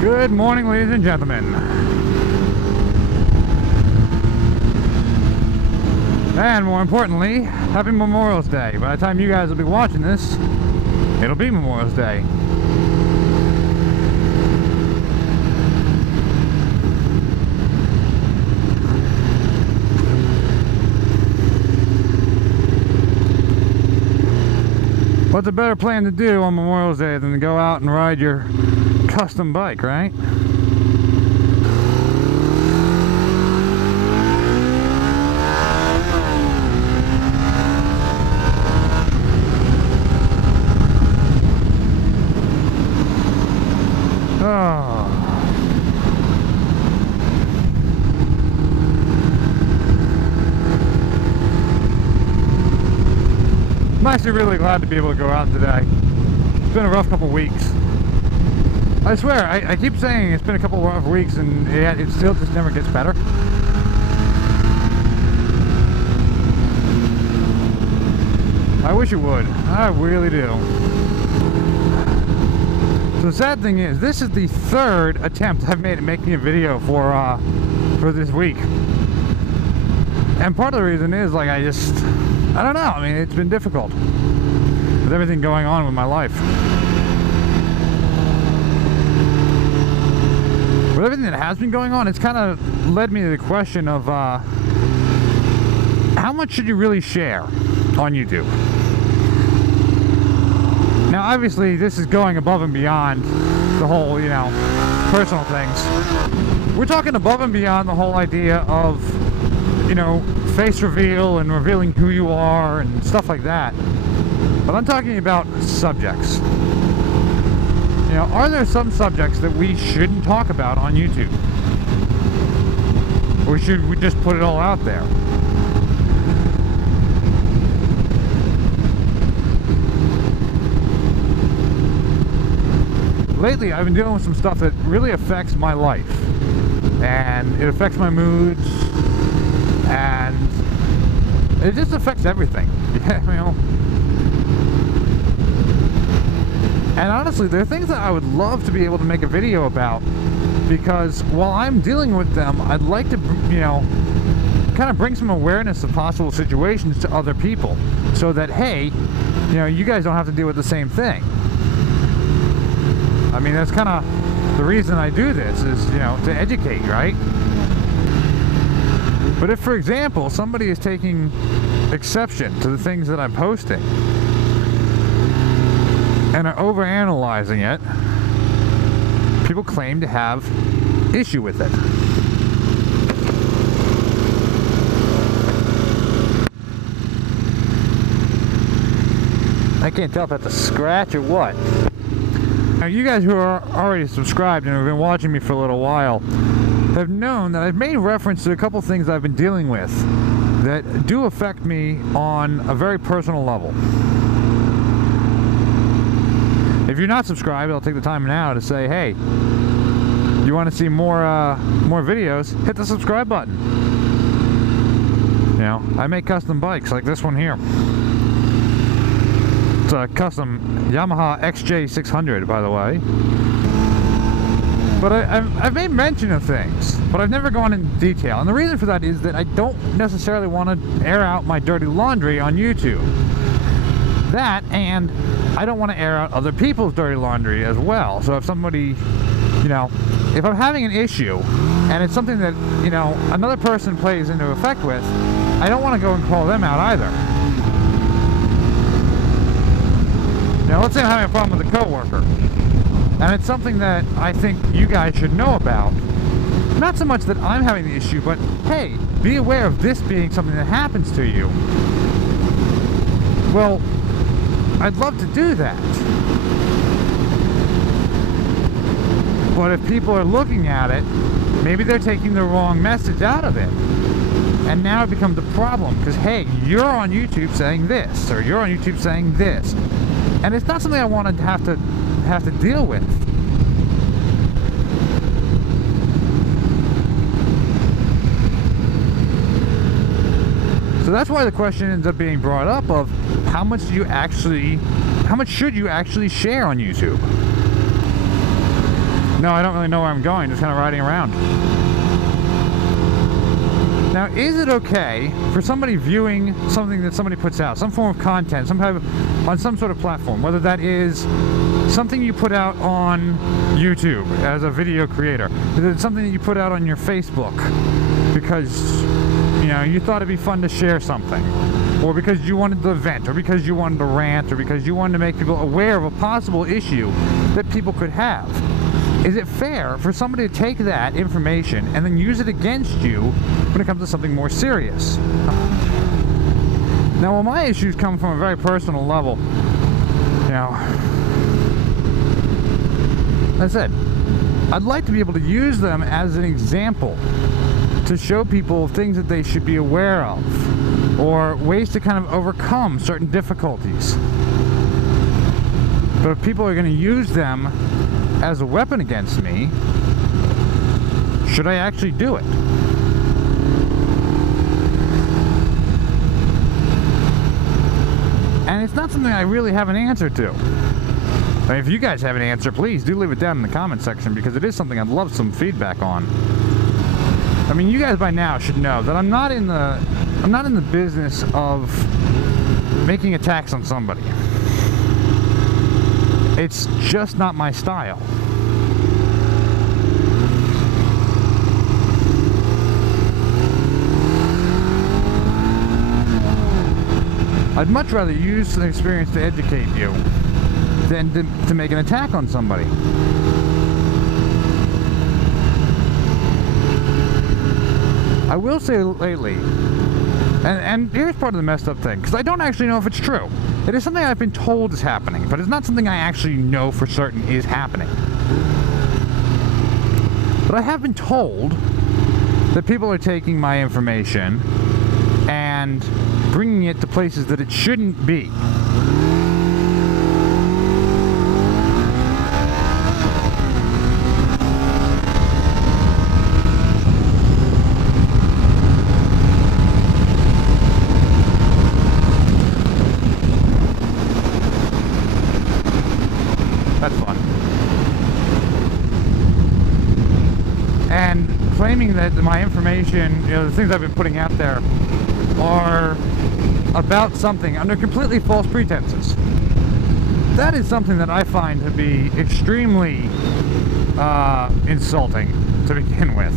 Good morning, ladies and gentlemen. And more importantly, happy Memorial Day. By the time you guys will be watching this, it'll be Memorial Day. What's a better plan to do on Memorial Day than to go out and ride your custom bike, right? Oh. I'm actually really glad to be able to go out today. It's been a rough couple weeks. I swear, I keep saying it's been a couple of rough weeks and yet it still just never gets better. I wish it would. I really do. So the sad thing is, this is the third attempt I've made at making a video for this week. And part of the reason is, like, I don't know. I mean, it's been difficult with everything going on with my life. With everything that has been going on, it's kind of led me to the question of how much should you really share on YouTube? Now, obviously, this is going above and beyond the whole, you know, personal things. We're talking above and beyond the whole idea of, you know, face reveal and revealing who you are and stuff like that. But I'm talking about subjects. You know, are there some subjects that we shouldn't talk about on YouTube? Or should we just put it all out there? Lately, I've been dealing with some stuff that really affects my life. And it affects my moods. And it just affects everything. Yeah, you know. And honestly, there are things that I would love to be able to make a video about, because while I'm dealing with them, I'd like to, you know, kind of bring some awareness of possible situations to other people, so that, hey, you know, you guys don't have to deal with the same thing. I mean, that's kind of the reason I do this, is, you know, to educate, right? But if, for example, somebody is taking exception to the things that I'm posting and are overanalyzing it, people claim to have issue with it. I can't tell if that's a scratch or what. Now, you guys who are already subscribed and have been watching me for a little while have known that I've made reference to a couple things I've been dealing with that do affect me on a very personal level. If you're not subscribed, I'll take the time now to say, hey, you want to see more videos, hit the subscribe button. You know, I make custom bikes like this one here. It's a custom Yamaha XJ600, by the way. But I've made mention of things, but I've never gone into detail. And the reason for that is that I don't necessarily want to air out my dirty laundry on YouTube. That, and I don't want to air out other people's dirty laundry as well. So if somebody, you know, if I'm having an issue and it's something that, you know, another person plays into effect with, I don't want to go and call them out either. Now, let's say I'm having a problem with a coworker, and it's something that I think you guys should know about. Not so much that I'm having the issue, but hey, be aware of this being something that happens to you. Well, I'd love to do that. But if people are looking at it, maybe they're taking the wrong message out of it. And now it becomes a problem, because hey, you're on YouTube saying this, or you're on YouTube saying this. And it's not something I want to have to deal with. So that's why the question ends up being brought up of how much should you actually share on YouTube? No, I don't really know where I'm going, just kind of riding around. Now, is it okay for somebody viewing something that somebody puts out, some form of content, on some sort of platform, whether that is something you put out on YouTube as a video creator, is it something that you put out on your Facebook because, you know, you thought it'd be fun to share something, or because you wanted to vent, or because you wanted to rant, or because you wanted to make people aware of a possible issue that people could have? Is it fair for somebody to take that information and then use it against you when it comes to something more serious? Now, while my issues come from a very personal level, you know, as I said, I'd like to be able to use them as an example to show people things that they should be aware of, or ways to kind of overcome certain difficulties. But if people are going to use them as a weapon against me, should I actually do it? And it's not something I really have an answer to. I mean, if you guys have an answer, please do leave it down in the comment section, because it is something I'd love some feedback on. I mean, you guys by now should know that I'm not in the business of making attacks on somebody. It's just not my style. I'd much rather use the experience to educate you than to make an attack on somebody. I will say lately, and here's part of the messed up thing, because I don't actually know if it's true. It is something I've been told is happening, but it's not something I actually know for certain is happening. But I have been told that people are taking my information and bringing it to places that it shouldn't be. That's fun. And claiming that my information, you know, the things I've been putting out there are about something under completely false pretenses. That is something that I find to be extremely insulting to begin with.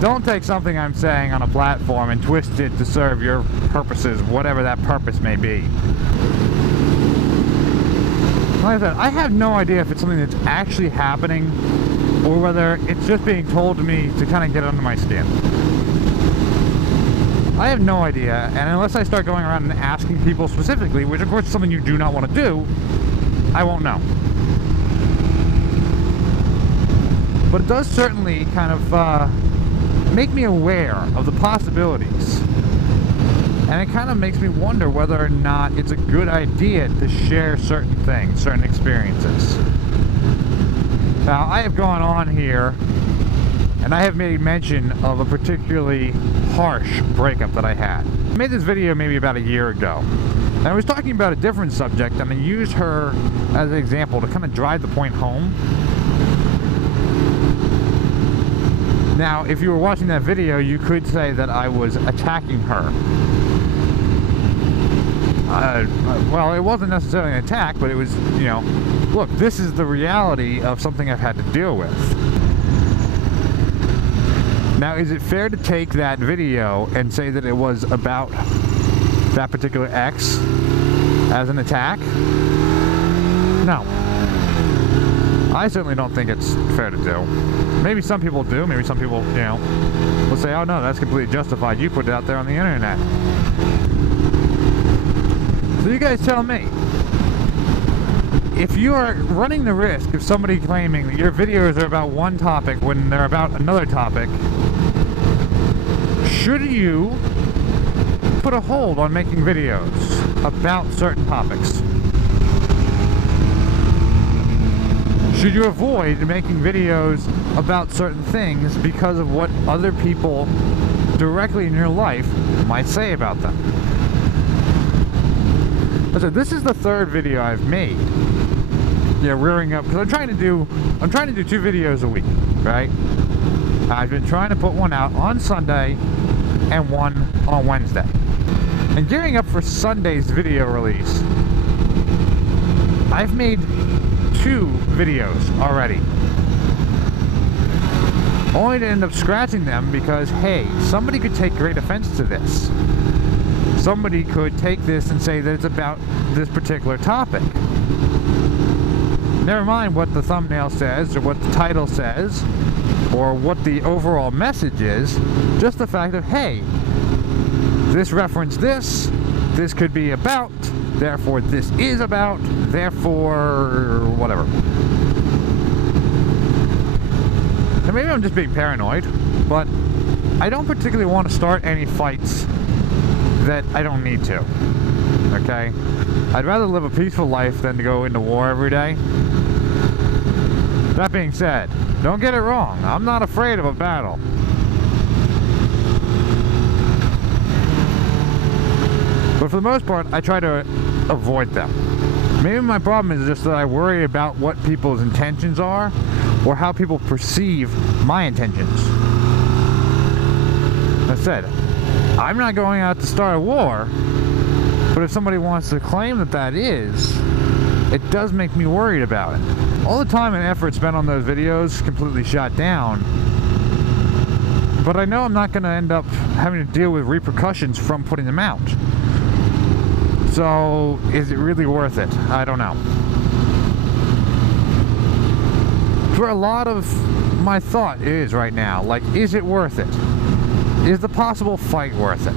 Don't take something I'm saying on a platform and twist it to serve your purposes, whatever that purpose may be. Like I said, I have no idea if it's something that's actually happening or whether it's just being told to me to kind of get under my skin. I have no idea, and unless I start going around and asking people specifically, which of course is something you do not want to do, I won't know. But it does certainly kind of make me aware of the possibilities. And it kind of makes me wonder whether or not it's a good idea to share certain things, certain experiences. Now, I have gone on here and I have made mention of a particularly harsh breakup that I had. I made this video maybe about a year ago. And I was talking about a different subject, and I used her as an example to kind of drive the point home. Now, if you were watching that video, you could say that I was attacking her. Well, it wasn't necessarily an attack, but it was, you know, look, this is the reality of something I've had to deal with. Now, is it fair to take that video and say that it was about that particular ex as an attack? No. I certainly don't think it's fair to do. Maybe some people do. Maybe some people, you know, will say, oh no, that's completely justified. You put it out there on the internet. So you guys tell me. If you are running the risk of somebody claiming that your videos are about one topic when they're about another topic, should you put a hold on making videos about certain topics? Should you avoid making videos about certain things because of what other people directly in your life might say about them. So this is the third video I've made. Yeah, rearing up, because I'm trying to do 2 videos a week, right? I've been trying to put one out on Sunday and one on Wednesday. And gearing up for Sunday's video release, I've made 2 videos already. Only to end up scratching them because, hey, somebody could take great offense to this. Somebody could take this and say that it's about this particular topic. Never mind what the thumbnail says or what the title says or what the overall message is, just the fact of, hey, this reference this could be about, therefore this is about, therefore whatever. And maybe I'm just being paranoid, but I don't particularly want to start any fights that I don't need to, okay? I'd rather live a peaceful life than to go into war every day. That being said, don't get it wrong, I'm not afraid of a battle. But for the most part, I try to avoid them. Maybe my problem is just that I worry about what people's intentions are, or how people perceive my intentions. As I said, I'm not going out to start a war, but if somebody wants to claim that that is, it does make me worried about it. All the time and effort spent on those videos completely shot down, but I know I'm not going to end up having to deal with repercussions from putting them out. So, is it really worth it? I don't know. For a lot of my thought is right now, like, is it worth it? Is the possible fight worth it?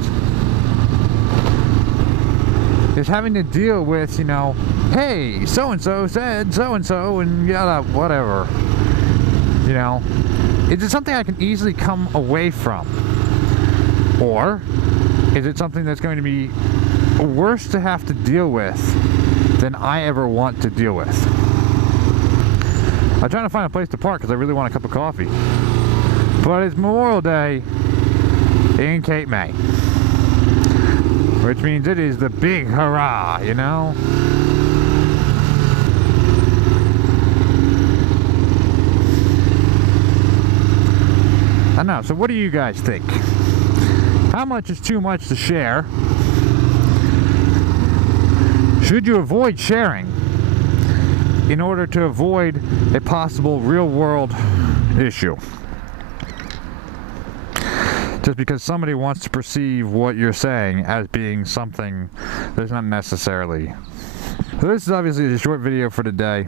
Is having to deal with, you know, hey, so-and-so said so-and-so and yada, whatever. You know, is it something I can easily come away from? Or is it something that's going to be worse to have to deal with than I ever want to deal with? I'm trying to find a place to park because I really want a cup of coffee. But it's Memorial Day in Cape May, which means it is the big hurrah, you know? I know, so what do you guys think? How much is too much to share? Should you avoid sharing in order to avoid a possible real-world issue? Just because somebody wants to perceive what you're saying as being something that's not necessarily. So this is obviously a short video for today,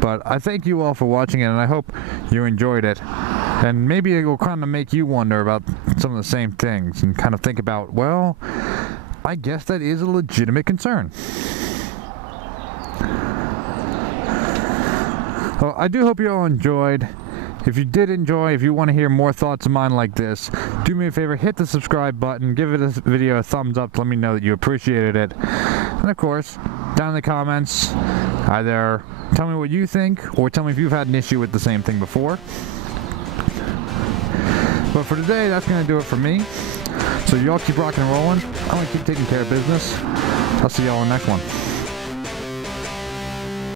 but I thank you all for watching it, and I hope you enjoyed it. And maybe it will kind of make you wonder about some of the same things and kind of think about, well, I guess that is a legitimate concern. Well, I do hope you all enjoyed. If you did enjoy, if you want to hear more thoughts of mine like this, do me a favor, hit the subscribe button, give this video a thumbs up to let me know that you appreciated it. And of course, down in the comments, either tell me what you think, or tell me if you've had an issue with the same thing before. But for today, that's going to do it for me. So y'all keep rocking and rolling. I'm going to keep taking care of business. I'll see y'all in the next one.